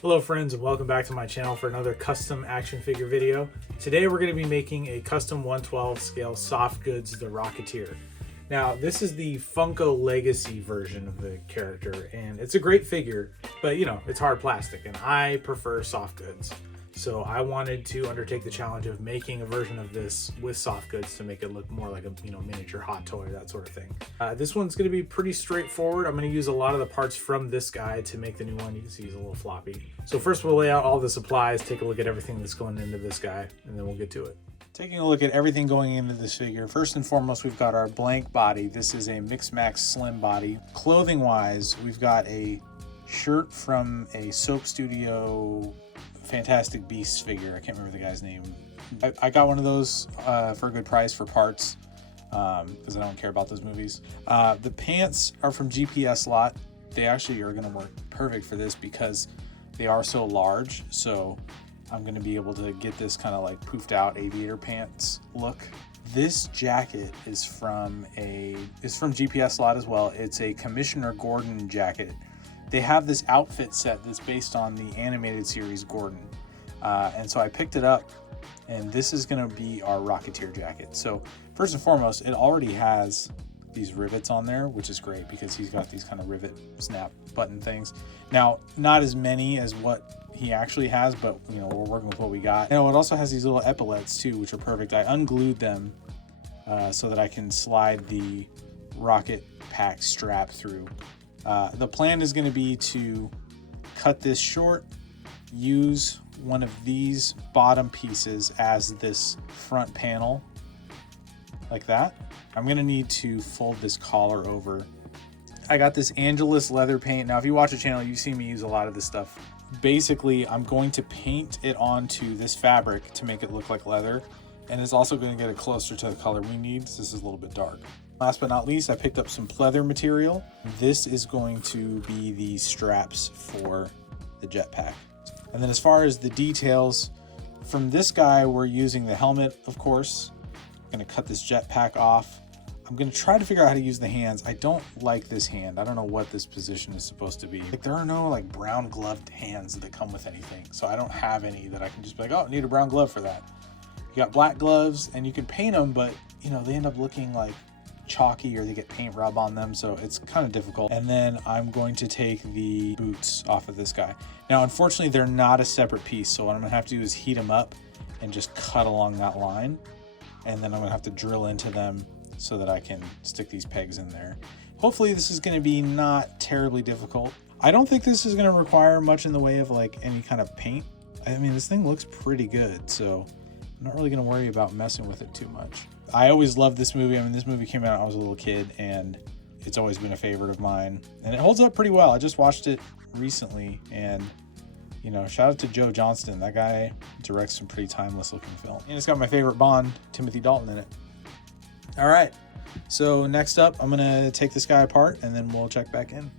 Hello friends, and welcome back to my channel for another custom action figure video. Today we're going to be making a custom 1/12 scale soft goods the Rocketeer. Now this is the Funko Legacy version of the character, and it's a great figure, but you know, it's hard plastic and I prefer soft goods. So I wanted to undertake the challenge of making a version of this with soft goods to make it look more like a miniature hot toy, that sort of thing. This one's going to be pretty straightforward. I'm going to use a lot of the parts from this guy to make the new one. You can see he's a little floppy. So first we'll lay out all the supplies, take a look at everything that's going into this guy, and then we'll get to it. Taking a look at everything going into this figure, first and foremost, we've got our blank body. This is a Mix Max Slim body. Clothing wise, we've got a shirt from a Soap Studio Fantastic Beasts figure. I can't remember the guy's name. I got one of those for a good price for parts because I don't care about those movies. The pants are from GPS Lot. They actually are going to work perfect for this because they are so large. So I'm going to be able to get this kind of like poofed out aviator pants look. This jacket is from GPS Lot as well. It's a Commissioner Gordon jacket. They have this outfit set that's based on the animated series Gordon. And so I picked it up, and this is going to be our Rocketeer jacket. So first and foremost, it already has these rivets on there, which is great because he's got these kind of rivet snap button things. Now, not as many as what he actually has, but you know, we're working with what we got. Now, it also has these little epaulets too, which are perfect. I unglued them so that I can slide the rocket pack strap through. The plan is going to be to cut this short, use one of these bottom pieces as this front panel, like that. I'm going to need to fold this collar over. I got this Angelus leather paint. Now, if you watch the channel, you've seen me use a lot of this stuff. Basically, I'm going to paint it onto this fabric to make it look like leather, and it's also going to get it closer to the color we need. This is a little bit dark. Last but not least, I picked up some pleather material. This is going to be the straps for the jetpack. And then as far as the details, from this guy, we're using the helmet, of course. I'm gonna cut this jetpack off. I'm gonna try to figure out how to use the hands. I don't like this hand. I don't know what this position is supposed to be. Like, there are no like brown gloved hands that come with anything. So I don't have any that I can just be like, oh, I need a brown glove for that. You got black gloves and you can paint them, but you know, they end up looking like chalky or they get paint rub on them, so it's kind of difficult. And then I'm going to take the boots off of this guy. Now, unfortunately, they're not a separate piece, so what I'm gonna have to do is heat them up and just cut along that line, and then I'm gonna have to drill into them so that I can stick these pegs in there. Hopefully this is gonna be not terribly difficult. I don't think this is gonna require much in the way of like any kind of paint. I mean, this thing looks pretty good, so I'm not really gonna worry about messing with it too much. I always loved this movie. I mean, this movie came out when I was a little kid, and it's always been a favorite of mine. And it holds up pretty well. I just watched it recently, and, you know, shout out to Joe Johnston. That guy directs some pretty timeless looking film. And it's got my favorite Bond, Timothy Dalton, in it. All right. So next up, I'm going to take this guy apart, and then we'll check back in.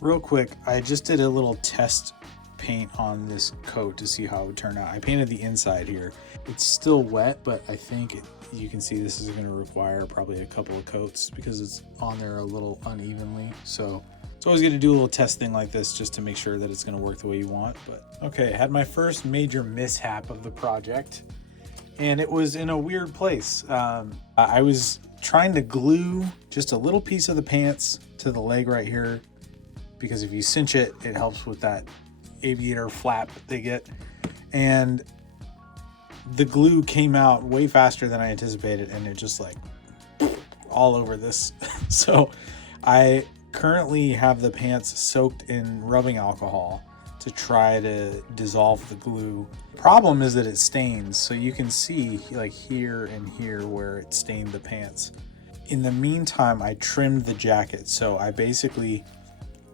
Real quick, I just did a little test paint on this coat to see how it would turn out. I painted the inside here. It's still wet, but I think you can see this is going to require probably a couple of coats because it's on there a little unevenly. So it's always going to do a little test thing like this just to make sure that it's going to work the way you want. But okay, I had my first major mishap of the project, and it was in a weird place. I was trying to glue just a little piece of the pants to the leg right here, because if you cinch it, it helps with that aviator flap they get, and the glue came out way faster than I anticipated, and it just like all over this. So I currently have the pants soaked in rubbing alcohol to try to dissolve the glue. Problem is that it stains, so you can see like here and here where it stained the pants. In the meantime, I trimmed the jacket, so I basically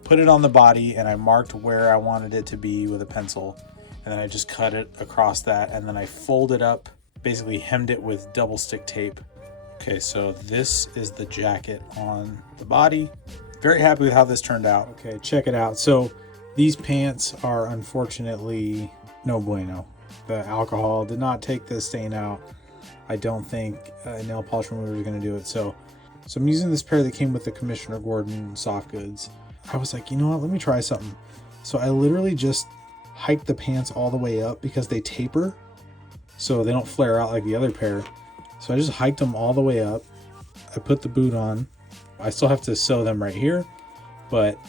put it on the body and I marked where I wanted it to be with a pencil, and then I just cut it across that, and then I folded up, basically hemmed it with double stick tape. Okay, so this is the jacket on the body. Very happy with how this turned out. Okay, check it out. So these pants are unfortunately no bueno. The alcohol did not take the stain out. I don't think a nail polish remover is going to do it. So I'm using this pair that came with the Commissioner Gordon soft goods. I was like, you know what, let me try something. So I literally just hiked the pants all the way up because they taper, so they don't flare out like the other pair. So I just hiked them all the way up. I put the boot on. I still have to sew them right here, but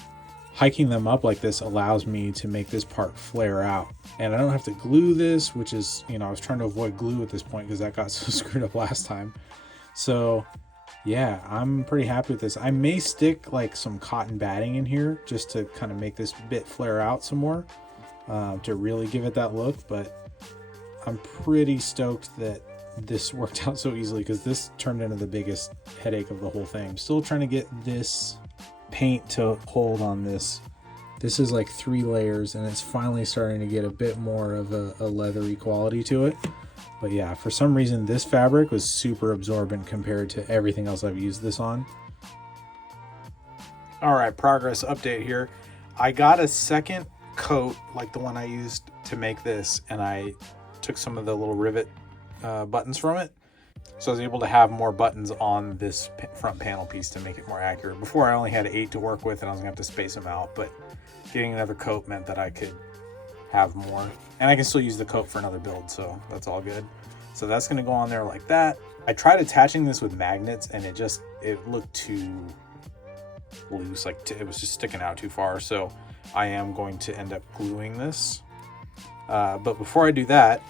hiking them up like this allows me to make this part flare out. And I don't have to glue this, which is, you know, I was trying to avoid glue at this point because that got so screwed up last time. So yeah, I'm pretty happy with this. I may stick like some cotton batting in here just to kind of make this bit flare out some more, to really give it that look. But I'm pretty stoked that this worked out so easily because this turned into the biggest headache of the whole thing. I'm still trying to get this paint to hold on this. This is like 3 layers and it's finally starting to get a bit more of a leathery quality to it. But yeah, for some reason this fabric was super absorbent compared to everything else I've used this on. All right, progress update here. I got a second coat like the one I used to make this, and I took some of the little rivet buttons from it. So I was able to have more buttons on this front panel piece to make it more accurate. Before I only had 8 to work with and I was gonna have to space them out, but getting another coat meant that I could have more. And I can still use the coat for another build, so that's all good. So that's gonna go on there like that. I tried attaching this with magnets and it looked too loose, like it was just sticking out too far. So I am going to end up gluing this. But before I do that,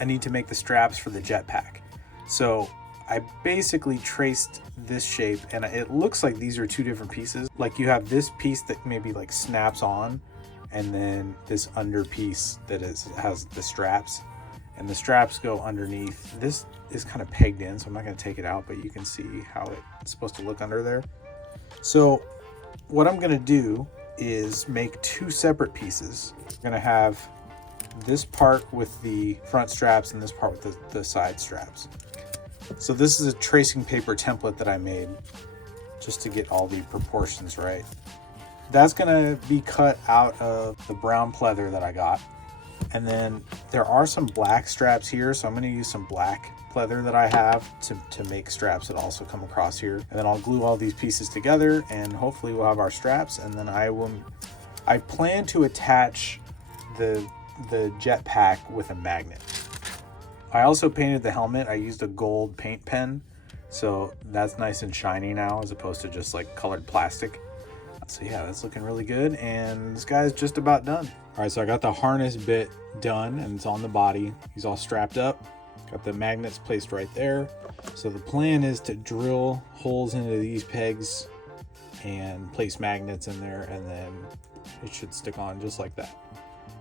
I need to make the straps for the jetpack. So I basically traced this shape and it looks like these are 2 different pieces. Like you have this piece that maybe like snaps on, and then this under piece that has the straps, and the straps go underneath. This is kind of pegged in, so I'm not going to take it out, but you can see how it's supposed to look under there. So what I'm going to do is make 2 separate pieces. I'm going to have this part with the front straps and this part with the side straps. So this is a tracing paper template that I made just to get all the proportions right. That's gonna be cut out of the brown pleather that I got. And then there are some black straps here, so I'm gonna use some black pleather that I have to make straps that also come across here. And then I'll glue all these pieces together and hopefully we'll have our straps. And then I plan to attach the jetpack with a magnet. I also painted the helmet. I used a gold paint pen, so that's nice and shiny now as opposed to just like colored plastic. So yeah, that's looking really good, and this guy's just about done. All right, so I got the harness bit done and it's on the body. He's all strapped up. Got the magnets placed right there. So the plan is to drill holes into these pegs and place magnets in there, and then it should stick on just like that.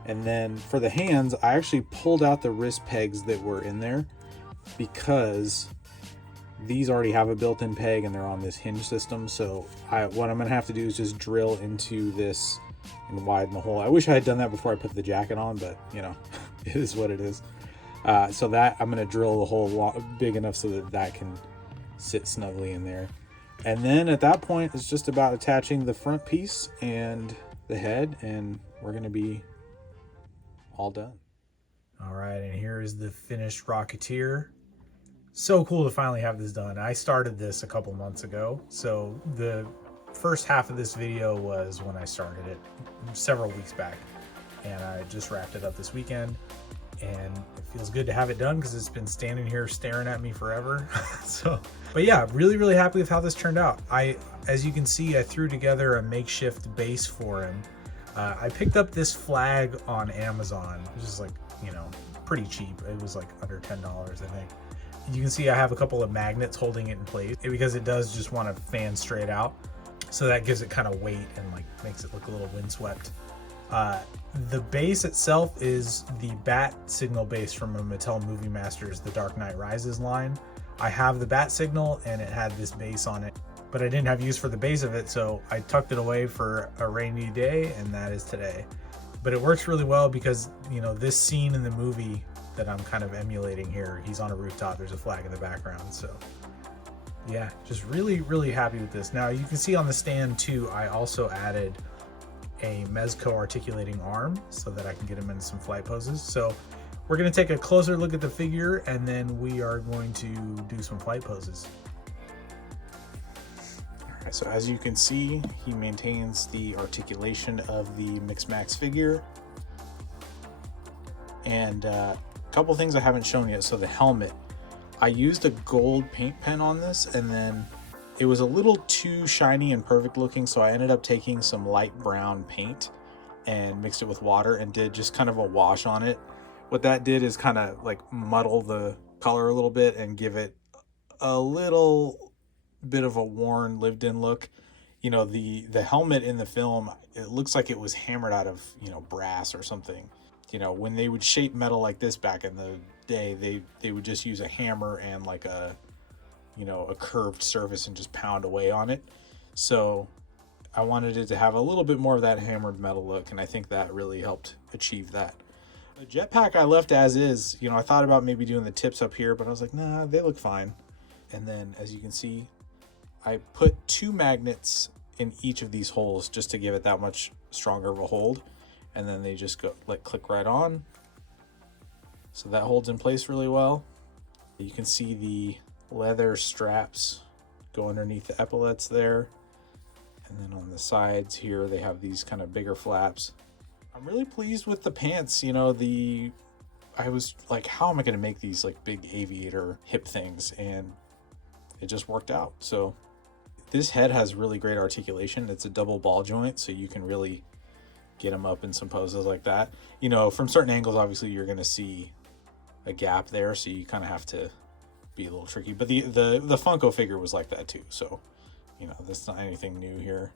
And then for the hands, I actually pulled out the wrist pegs that were in there because these already have a built-in peg and they're on this hinge system. So what I'm gonna have to do is just drill into this and widen the hole. I wish I had done that before I put the jacket on, but you know, it is what it is. So that I'm gonna drill the hole big enough so that can sit snugly in there. And then at that point, it's just about attaching the front piece and the head, and we're gonna be all done. All right, and here is the finished Rocketeer. So cool to finally have this done. I started this a couple months ago, so the first half of this video was when I started it several weeks back, and I just wrapped it up this weekend, and it feels good to have it done because it's been standing here staring at me forever. But yeah, really happy with how this turned out. As you can see, I threw together a makeshift base for him. I picked up this flag on Amazon, which is like, you know, pretty cheap. It was like under $10, I think. You can see I have a couple of magnets holding it in place because it does just want to fan straight out. So that gives it kind of weight and like makes it look a little windswept. The base itself is the bat signal base from a Mattel Movie Masters The Dark Knight Rises line. I have the bat signal and it had this base on it, but I didn't have use for the base of it, so I tucked it away for a rainy day, and that is today. But it works really well because, you know, this scene in the movie that I'm kind of emulating here, he's on a rooftop, there's a flag in the background. So yeah, just really happy with this. Now you can see on the stand too, I also added a Mezco articulating arm so that I can get him into some flight poses. So we're going to take a closer look at the figure, and then we are going to do some flight poses. Alright, so as you can see, he maintains the articulation of the Mix figure. And a couple things I haven't shown yet. So the helmet, I used a gold paint pen on this, and then it was a little too shiny and perfect looking, so I ended up taking some light brown paint and mixed it with water and did just kind of a wash on it. What that did is kind of like muddle the color a little bit and give it a little bit of a worn, lived in look. You know, the helmet in the film, it looks like it was hammered out of, you know, brass or something. You know, when they would shape metal like this back in the day, they would just use a hammer and like a, you know, a curved surface and just pound away on it. So I wanted it to have a little bit more of that hammered metal look, and I think that really helped achieve that. The jetpack I left as is. You know, I thought about maybe doing the tips up here, but I was like, nah, they look fine. And then as you can see, I put 2 magnets in each of these holes just to give it that much stronger of a hold. And then they just go like click right on. So that holds in place really well. You can see the leather straps go underneath the epaulets there. And then on the sides here, they have these kind of bigger flaps. I'm really pleased with the pants. You know, I was like, how am I going to make these like big aviator hip things? And it just worked out. So this head has really great articulation. It's a double ball joint, so you can really get them up in some poses like that. You know, from certain angles, obviously you're going to see a gap there, so you kind of have to be a little tricky. But the Funko figure was like that too, so you know, that's not anything new here.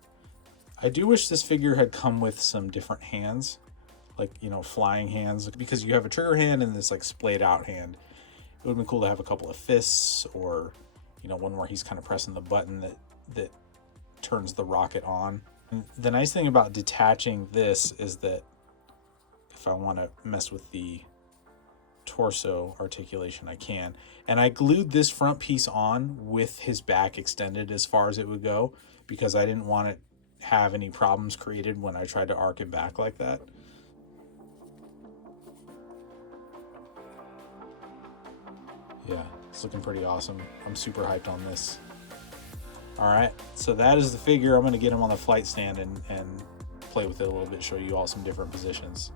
I do wish this figure had come with some different hands, like, you know, flying hands, because you have a trigger hand and this like splayed out hand. It would have been cool to have a couple of fists, or, you know, one where he's kind of pressing the button that turns the rocket on. And the nice thing about detaching this is that if I want to mess with the torso articulation, I can. And I glued this front piece on with his back extended as far as it would go, because I didn't want to have any problems created when I tried to arc it back like that. Yeah, it's looking pretty awesome. I'm super hyped on this. All right, so that is the figure. I'm going to get him on the flight stand and play with it a little bit, show you all some different positions.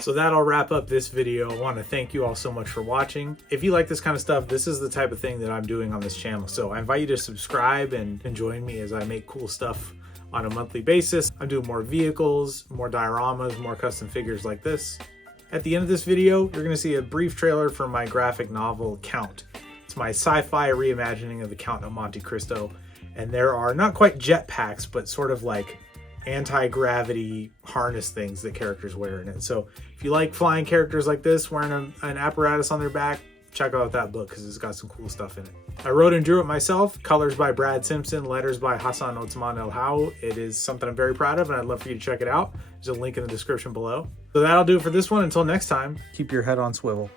So that'll wrap up this video. I want to thank you all so much for watching. If you like this kind of stuff, this is the type of thing that I'm doing on this channel. So I invite you to subscribe and join me as I make cool stuff on a monthly basis. I'm doing more vehicles, more dioramas, more custom figures like this. At the end of this video, you're going to see a brief trailer for my graphic novel, Count. It's my sci-fi reimagining of the Count of Monte Cristo. And there are not quite jetpacks, but sort of like anti-gravity harness things that characters wear in it. So if you like flying characters like this wearing an apparatus on their back, check out that book because it's got some cool stuff in it. I wrote and drew it myself. Colors by Brad Simpson, letters by Hassan Otsman El Hau. It is something I'm very proud of, and I'd love for you to check it out. There's a link in the description below. So that'll do it for this one. Until next time, keep your head on swivel.